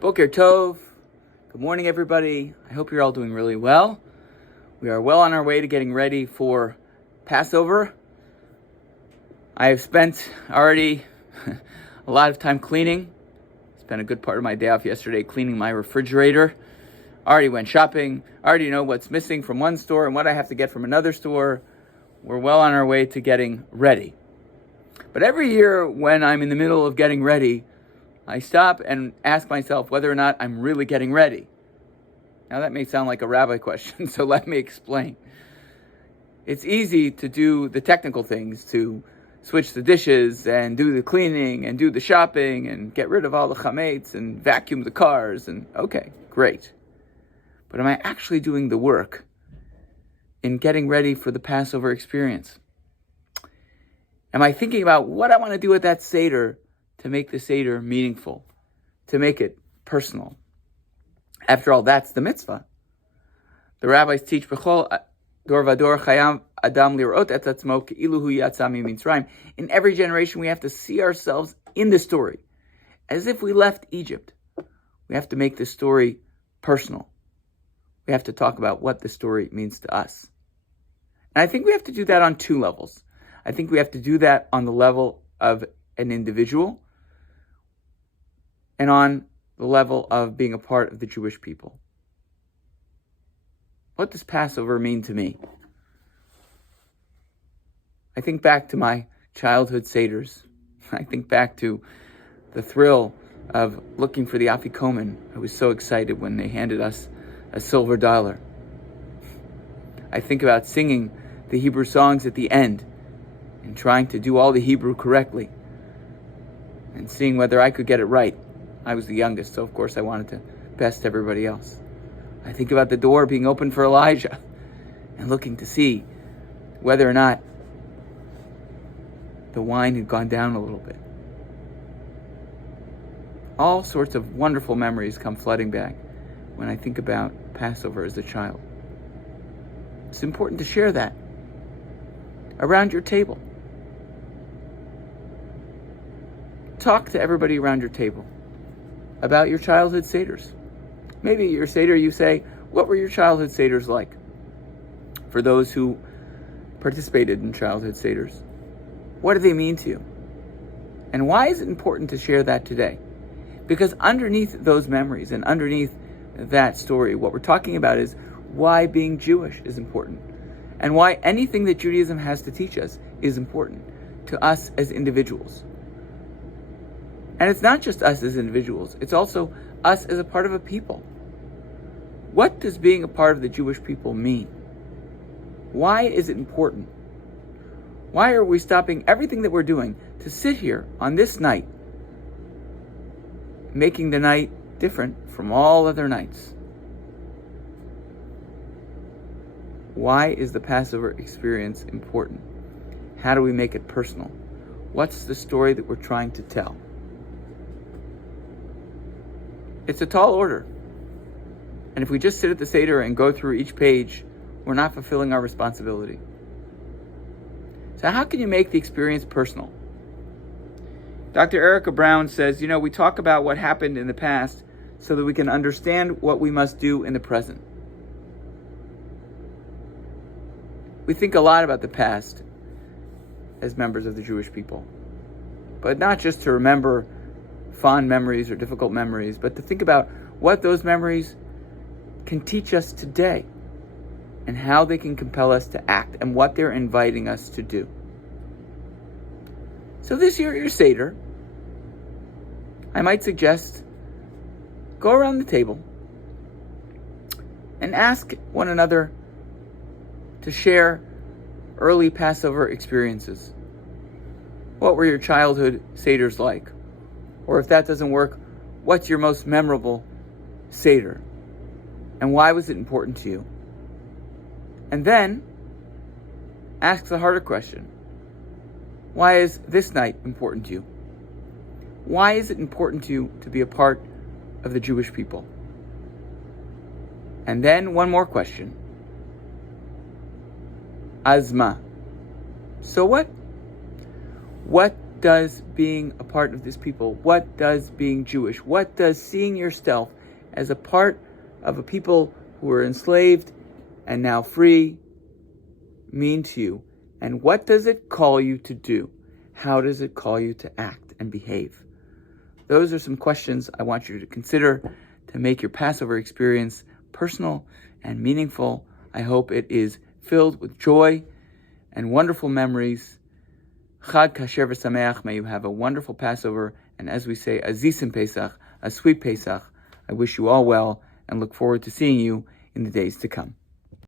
Boker Tov. Good morning, everybody. I hope you're all doing really well. We are well on our way to getting ready for Passover. I have spent already a lot of time cleaning. Spent a good part of my day off yesterday cleaning my refrigerator. Already went shopping. Already know what's missing from one store and what I have to get from another store. We're well on our way to getting ready. But every year when I'm in the middle of getting ready, I stop and ask myself whether or not I'm really getting ready. Now that may sound like a rabbi question, so let me explain. It's easy to do the technical things, to switch the dishes and do the cleaning and do the shopping and get rid of all the chametz and vacuum the cars and okay, great. But am I actually doing the work in getting ready for the Passover experience? Am I thinking about what I want to do with that Seder to make the Seder meaningful, to make it personal? After all, that's the mitzvah. The rabbis teach, B'chol dor vador chayam adam lirot et atzmo ke'ilu hu yatsa mitzrayim. In every generation, we have to see ourselves in the story, as if we left Egypt. We have to make the story personal. We have to talk about what the story means to us. And I think we have to do that on two levels. I think we have to do that on the level of an individual and on the level of being a part of the Jewish people. What does Passover mean to me? I think back to my childhood seders. I think back to the thrill of looking for the afikomen. I was so excited when they handed us a silver dollar. I think about singing the Hebrew songs at the end and trying to do all the Hebrew correctly and seeing whether I could get it right. I was the youngest, so of course I wanted to best everybody else. I think about the door being open for Elijah and looking to see whether or not the wine had gone down a little bit. All sorts of wonderful memories come flooding back when I think about Passover as a child. It's important to share that around your table. Talk to everybody around your table about your childhood seders. Maybe your seder, you say, what were your childhood seders like? For those who participated in childhood seders, what do they mean to you? And why is it important to share that today? Because underneath those memories and underneath that story, what we're talking about is why being Jewish is important and why anything that Judaism has to teach us is important to us as individuals. And it's not just us as individuals, it's also us as a part of a people. What does being a part of the Jewish people mean? Why is it important? Why are we stopping everything that we're doing to sit here on this night, making the night different from all other nights? Why is the Passover experience important? How do we make it personal? What's the story that we're trying to tell? It's a tall order. And if we just sit at the Seder and go through each page, we're not fulfilling our responsibility. So how can you make the experience personal? Dr. Erica Brown says, we talk about what happened in the past so that we can understand what we must do in the present. We think a lot about the past as members of the Jewish people, but not just to remember fond memories or difficult memories, but to think about what those memories can teach us today and how they can compel us to act and what they're inviting us to do. So this year at your Seder, I might suggest go around the table and ask one another to share early Passover experiences. What were your childhood Seders like? Or if that doesn't work, what's your most memorable Seder? And why was it important to you? And then, ask the harder question. Why is this night important to you? Why is it important to you to be a part of the Jewish people? And then one more question. Azma. So what? What What does being a part of this people, what does being Jewish, what does seeing yourself as a part of a people who were enslaved and now free mean to you? And what does it call you to do? How does it call you to act and behave? Those are some questions I want you to consider to make your Passover experience personal and meaningful. I hope it is filled with joy and wonderful memories. Chag Kasher v'Sameach. May you have a wonderful Passover, and as we say, a Zisim Pesach, a sweet Pesach. I wish you all well and look forward to seeing you in the days to come.